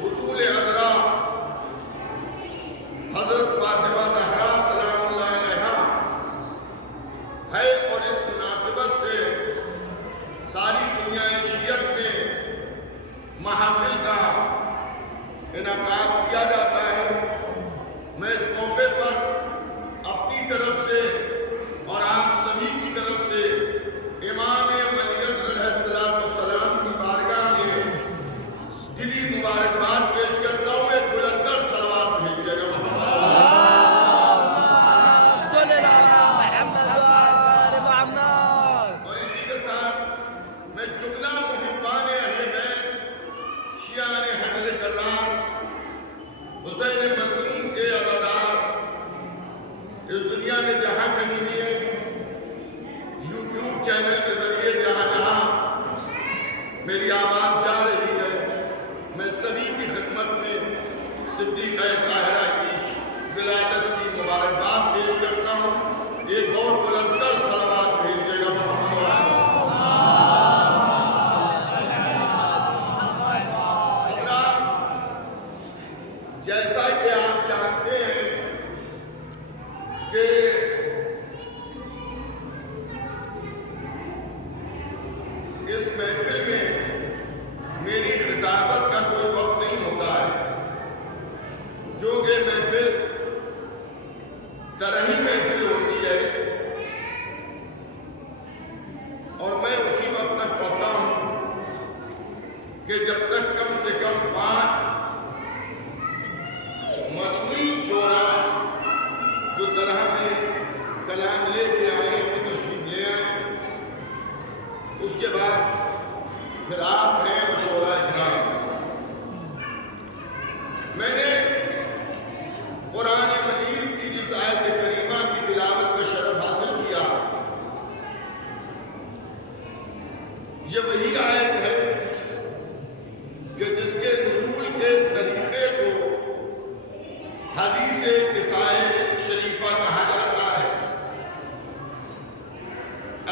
بطول عذرا حضرت فاطمہ زہرا سلام اللہ علیہا ہے، اور اس مناسبت سے ساری دنیا شیعت میں محافل کا انعقاد کیا جاتا ہے۔ میں اس موقع پر اپنی طرف سے اور آپ سبھی کی طرف سے امام ولی عصر علیہ السلام کی بارگاہ میں دلی مبارکباد پیش کرتا ہوں۔ ایک بلندر صلوات بھیجیے گا محمد اور اسی کے ساتھ میں جملہ محبان اہل بیت شیعہ حیدر کرار حسین مرحوم کے عزادار اس دنیا میں جہاں کہیں بھی ہے، یوٹیوب چینل کے ذریعے جہاں جہاں میری آواز جا رہی ہے، میں سبھی کی خدمت میں صدیقہ طاہرہ کی ولادت کی مبارکباد پیش کرتا ہوں۔ ایک اور بلندر صلوات بھیجیے گا محمد حضرات، جیسا کہ آپ جانتے ہیں کہ اس محفل میں میری خطابت کا کوئی وقت نہیں ہوتا ہے، جو کہ محفل ترہی محفل ہوتی ہے، اور میں اسی وقت تک ہوتا ہوں کہ جب تک کم سے کم 5 مدعوی شعراء جو طرح میں کلام لے کے آئے وہ تشریف لے آئیں، اس کے بعد پھر آپ ہیں وہ شعراء کرام۔ میں نے قرآن مجید کی جس آیت کریمہ کی تلاوت کا شرف حاصل کیا، یہ وہی آیت ہے کہ جس کے نزول کے طریقے کو حدیث قصائے شریفہ کہا جاتا ہے۔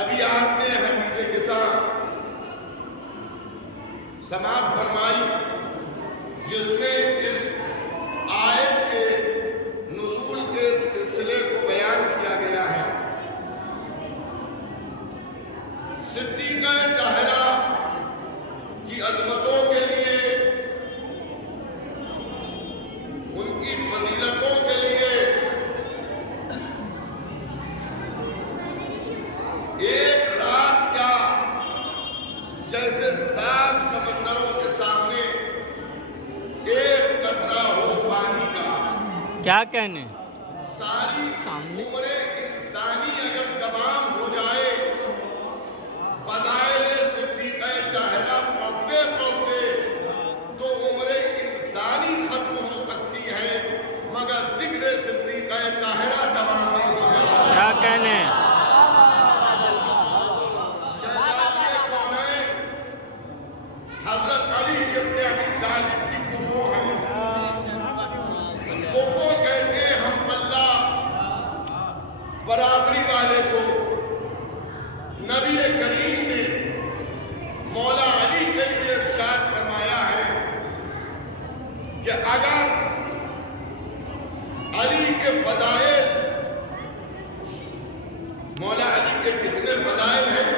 ابھی آپ نے حدیث قصہ سماعت فرمائی جس میں اس آیت کے نزول کے سلسلے کو بیان کیا گیا ہے۔ صدیقہ طاہرہ کی عظمتوں کے لیے، ان کی فضیلتوں کے لیے ایک رات کیا، جیسے 7 سمندروں کے سامنے ایک قطرہ ہو پانی کا، کیا کہنے ساری عمر انسانی اگر تمام ہو جائے، فضائل صدیقہ طاہرہ پڑھتے پڑھتے تو عمر انسانی ختم ہو سکتی ہے، مگر ذکر صدیقہ طاہرہ تمام نہیں ہو جائے۔ کیا کہنے شہزادی کونین حضرت علی ابن ابی طالب کی کفو ہیں۔ کفو کہتے ہیں ہم اللہ برابری والے کو۔ نبی کریم نے مولا علی کے لیے ارشاد فرمایا ہے کہ اگر علی کے فضائل، مولا علی کے کتنے فضائل ہیں،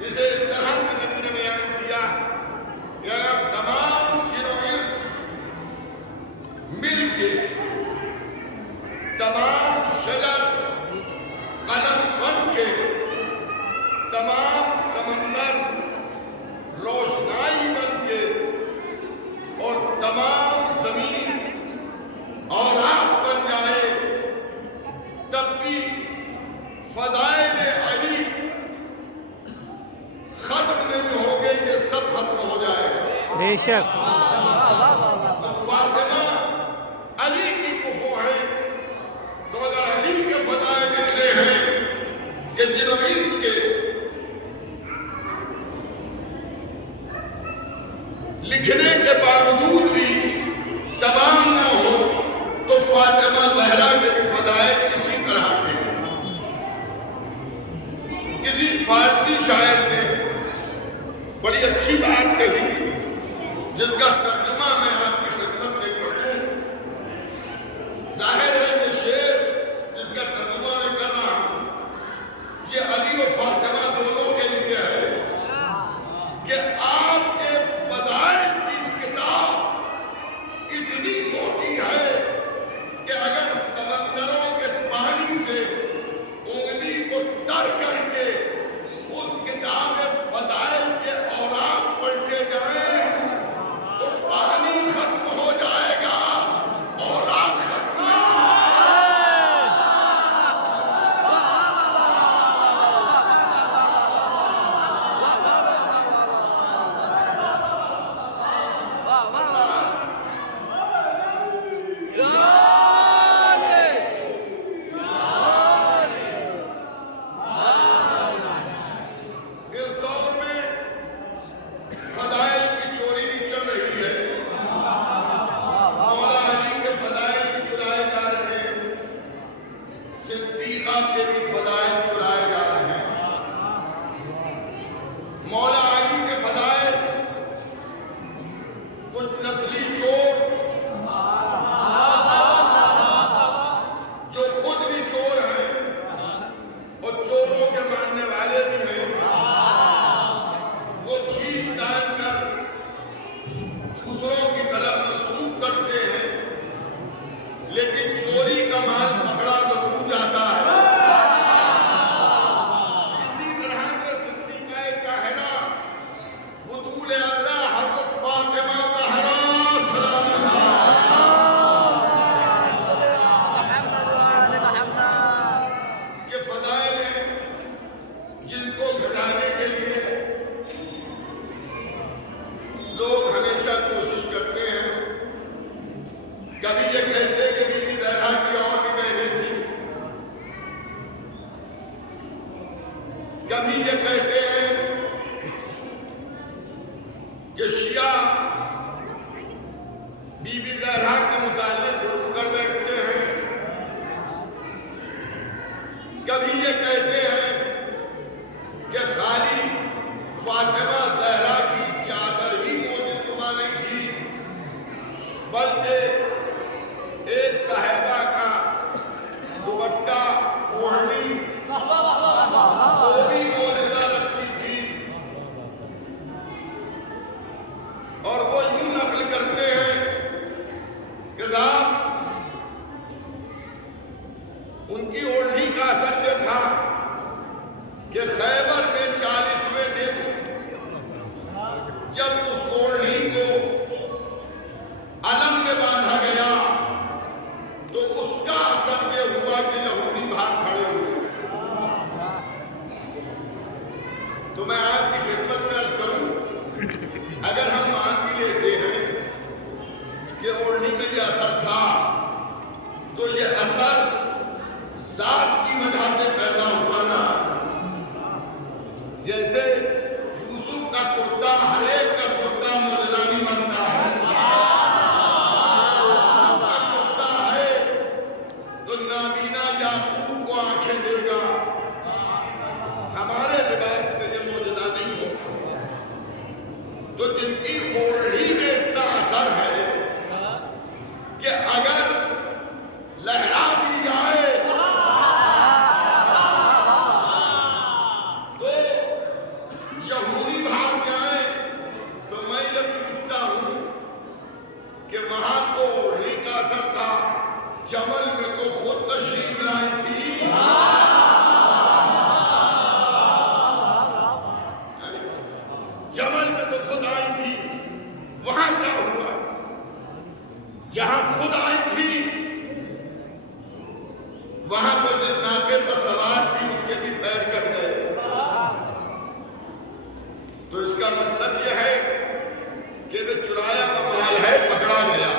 اسے اس طرح کے نبی نے بیان کیا کہ اگر تمام چیروئنس مل کے، تمام شجر قلم بن کے، تمام سمندر روشنائی بن کے، اور تمام زمین اور آگ بن جائے، تب بھی فضائل علی ختم نہیں ہوگے، یہ سب ختم ہو جائے گا۔ بے شک تو فاطمہ علی کی کفو ہے، تو اگر علی کے فضائل اتنے ہیں کہ جنہوں اس کے لکھنے کے باوجود بھی تمام نہ ہو، تو فاطمہ زہرا کے بھی فضائل اسی طرح کے ہیں۔ کسی فارسی شاعر نے بڑی اچھی بات کہی جس کا ترجمہ میں آپ کی خدمت میں کروں. ظاہر ہے یہ شعر جس کا ترجمہ میں کر رہا ہوں یہ علی و فاطمہ دونوں کے لیے ہے کہ آپ کے فضائل کی کتاب اتنی موٹی ہے کہ اگر سمندروں کے پانی سے انگلی کو تر کر کے اس کتاب فضائل کے اوراق پلٹے جائیں تو پانی ختم ہو جائے گا، اوراق ختم نہیں ہوگا. اس دور میں فضائل کی چوری بھی چل رہی ہے. مولا علی کے فضائل بھی چرائے جا رہے ہیں، صدیقہ کے بھی فضائل چرائے جا رہے ہیں. مولا علی کے فضائل کچھ نسلی چور جو خود بھی چور ہیں اور چوروں کے ماننے والے بھی ہیں، وہ کھینچ تان کر دوسروں کی طرف منسوب کرتے ہیں، لیکن چوری کا مال پکڑا ضرور جاتا ہے. اسی طرح سے صدیقہ طاہرہ بطول عذرا حضرت فاطمہ طاہرہ سلام اللہ کے فضائل ہیں جن کو گھٹانے کے لیے لوگ ہمیشہ کوشش کرتے ہیں. کبھی یہ کہتے ہیں کہ بی بی زہرا کی اور بھی بہنیں تھیں، کبھی یہ کہتے ہیں کہ شیعہ بی بی زہرا کے متعلق غرور کر بیٹھتے ہیں، کبھی یہ کہتے ہیں کہ خالی فاطمہ زہرا کی چادر ہی موجودہ نہیں تھی بلکہ ایک صاحبہ کا دوپٹہ اوڑھنی وہ بھی معجزہ رکھتی تھی. اور وہ یوں نقل کرتے ہیں کہ صاحب ان کی اوڑھنی کا اثر یہ تھا کہ خیبر میں 40ویں دن جب اس اوڑھنی کو علم میں باندھا گیا تو اس کا اثر یہ ہوا کہ یہودی باہر کھڑے ہوئے. تو میں آپ کی خدمت میں عرض کروں، اگر ہم مان بھی لیتے ہیں کہ اوڑھنی میں یہ اثر تھا تو یہ اثر ذات کی وجہ سے پیدا ہوا نا. جیسے یوسف کا کرتا ہر ایک کا کرتا معجزہ نہیں بنتا ہے. یوسف کا کرتا ہے تو نابینا یعقوب کو آنکھیں دے گا، ہمارے لباس سے یہ معجزہ نہیں ہوگا. تو جن کی اوڑھنی میں اتنا اثر ہے کہ اگر لہرا دی جائے تو یہودی بھاگ جائیں. تو میں یہ پوچھتا ہوں کہ وہاں تو اوڑھنی کا اثر تھا، جمل میں تو خود تشریف لائی تھی. جمل میں تو خود آئی تھی، وہاں کیا ہوا؟ جہاں خود آئی تھی وہاں پر جس ناکے پر سوار تھی اس کے بھی پیر کٹ گئے. تو اس کا مطلب یہ ہے کہ وہ چرایا ہوا مال ہے، پکڑا گیا.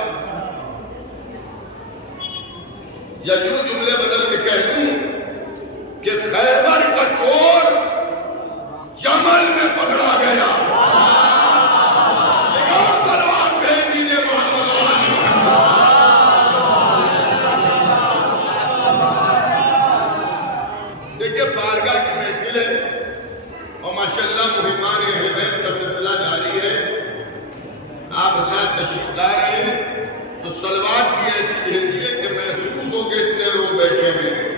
یا یوں جملے بدل کے کہہ دوں کہ خیبر کا چور جمل میں پکڑا گیا. ایک اور سلوات بھیج دیجیے محمد دیکھیے بارگاہ کی محفل ہے اور ماشاءاللہ محبان اہل بیت کا سلسلہ جاری ہے. آپ حضرات تشریف لا رہے ہیں تو صلوات بھی ایسی بھیجیے کہ محسوس ہو کہ اتنے لوگ بیٹھے ہوئے ہیں